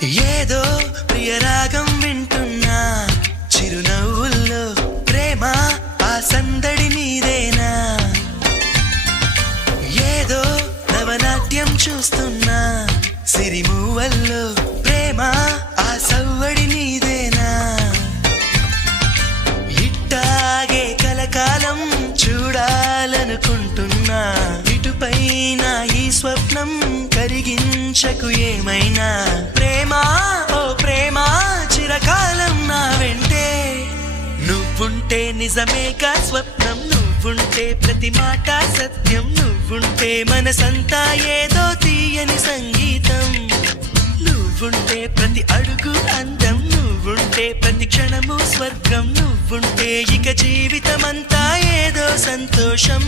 ఏదో ప్రియరాగం వింటున్నా చిరునవ్వుల్లో ప్రేమ ఆ సందడి నీదేనా ఏదో నవనాట్యం చూస్తున్నా సిరిమూవల్లో ప్రేమ ఆ సవ్వడి నీదేనా ఇట్టాగే కలకాలం చూడాలనుకుంటున్నా ఇటుపైన ఈ స్వప్నం కరిగించకు ఏమైనా ప్రేమ ఓ ప్రేమ చిరకాలం నా వెంటే నువ్వుంటే నిజమేగా స్వప్నం నువ్వుంటే ప్రతి మాట సత్యం నువ్వుంటే మనసంతా ఏదో తీయని సంగీతం నువ్వుంటే ప్రతి అడుగు అందం నువ్వుంటే ప్రతి క్షణము స్వర్గం నువ్వుంటే ఇక జీవితమంతా ఏదో సంతోషం